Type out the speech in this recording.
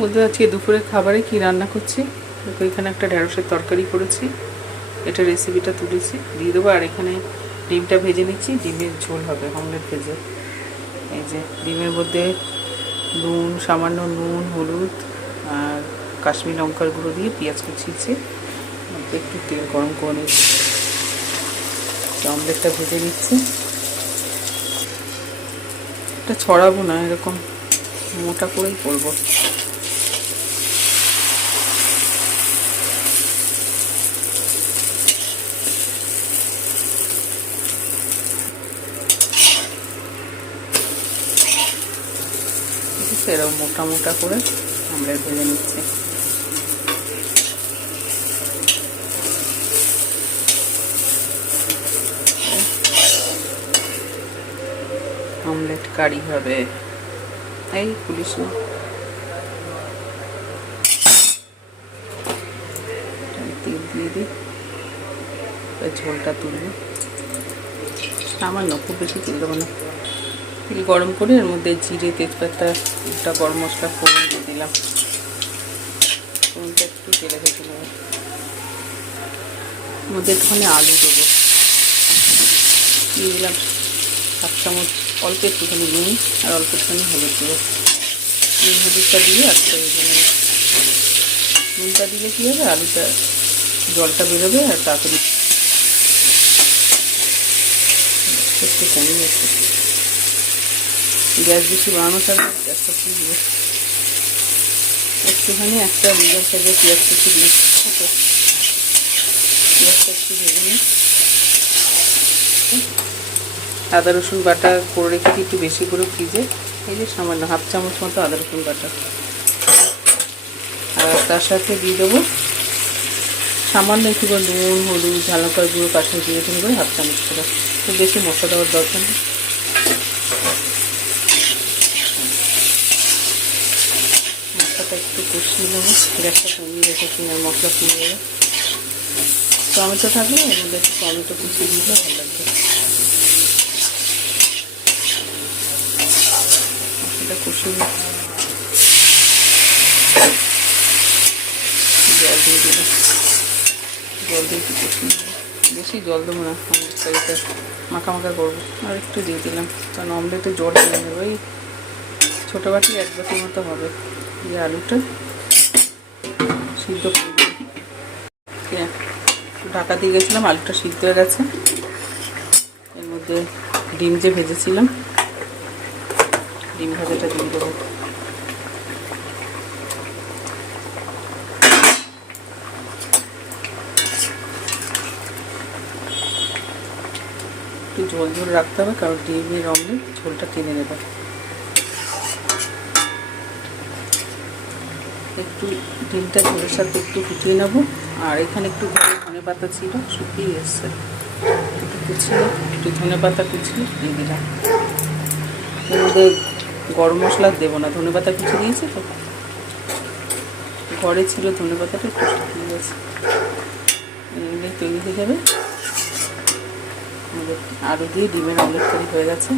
বলতে আজকে দুপুরের খাবারে কি রান্না করছি। দেখো এখানে একটা ঢেঁড়সের তরকারি করেছি, এটা রেসিপিটা তুলেছি দিয়ে দেবো। আর এখানে ডিমটা ভেজে নিচ্ছি, ডিমের ঝোল হবে অমলেট ভেজে। এই যে ডিমের মধ্যে নুন, সামান্য নুন, হলুদ আর কাশ্মীরি লঙ্কার গুঁড়ো দিয়ে পেঁয়াজ কুচিয়েছি, একটু তেল গরম করে নিচ্ছি, অমলেটটা ভেজে নিচ্ছি। এটা ছড়াবো না, এরকম মোটা করেই করবো। এরকম মোটা মোটা করে আমরা ভেজে নিচ্ছি। অমলেট কারি হবে, এই পুলিশ না। তেল দিয়ে দিই, ঝোলটা তুলব। সামান্য, খুব বেশি তেল দেবো না। তেল গরম করে এর মধ্যে জিরে, তেজপাতা, একটা গরম মশলা ফোড়ন দিয়ে দিলাম। ফোড়নটা একটু তেলে ভেজে নেব। এর মধ্যে একটুখানি আলু দেবো, দিয়ে দিলাম 7 চামচ, অল্প একটুখানি নুন আর অল্প একটুখানি হলুদ দেবো। নুন হলুদটা দিয়ে আলুটা ভেজে নেব। নুনটা দিলে কী হবে, আলুটা জলটা বেরোবে আর তাড়াতাড়ি একটু কমে যাচ্ছে। গ্যাস বেশি বানানো থাকবে, গ্যাসটা পুড়বে। একটুখানি একটা মিডিয়াম সাইজের পেঁয়াজ কুচি দিয়েছি, পেঁয়াজটা একটু ভেজে নিই। আদা রসুন বাটা করে রেখেছি একটু বেশি করে ফ্রিজে, এই যে সামান্য 1/2 চামচ মতো আদা রসুন বাটা। আর তার সাথে দিয়ে দেবো সামান্য একটু করে নুন, হলুদ, ঝাল লঙ্কার গুঁড়ো, কাশ্মীরি জিরে গুঁড়ো করে 1/2 চামচ করে। খুব বেশি মশলা দেওয়ার দরকার নেই। মশলাটা একটু কষিয়ে নেবো, গ্যাসটা কমিয়ে রেখেছি আর মশলা পুড়ে যাবে। টমেটো থাকলে এর মধ্যে একটু টমেটো কুচিয়ে দিলে ভালো লাগবে। মশলাটা কষিয়ে জল দিয়ে দেবো, জল দিয়ে একটু কষিয়ে নেবো। বেশি জল দেবো না, অমলেট কারিটা মাখা মাখা করবো। আর একটু দিয়ে দিলাম, কারণ অমলেটে জল দিয়ে নেবো। এই ছোটো বাটি 1 বাটির মতো হবে। এই আলুটা সিদ্ধ করে দিই, ঢাকা দিয়ে গেছিলাম, আলুটা সিদ্ধ হয়ে গেছে। এর মধ্যে ডিম যে ভেজেছিলাম, ডিম ভাজাটা দিয়ে দেবো। একটু ঝোল ঝোল রাখতে হবে, কারণ ডিমের অমলেট ঝোলটা টেনে নেবে। একটু ডিমটা ঝোলের সাথে একটু ফুটিয়ে নেবো। আর এখানে একটু ধনে পাতা ছিল, শুকিয়ে এসছে, একটু কুচিয়ে, একটু ধনে পাতা কুচিয়ে দিয়ে দিলাম। এর মধ্যে গরম মশলা দেবো না, ধনে পাতা কুচি দিয়েছি তো, ঘরে ছিল ধনে পাতাটা, একটু শুকিয়ে গেছে। তৈরি হয়ে যাবে। আলু দিয়ে ডিমের অমলেট তৈরি হয়ে গেছে।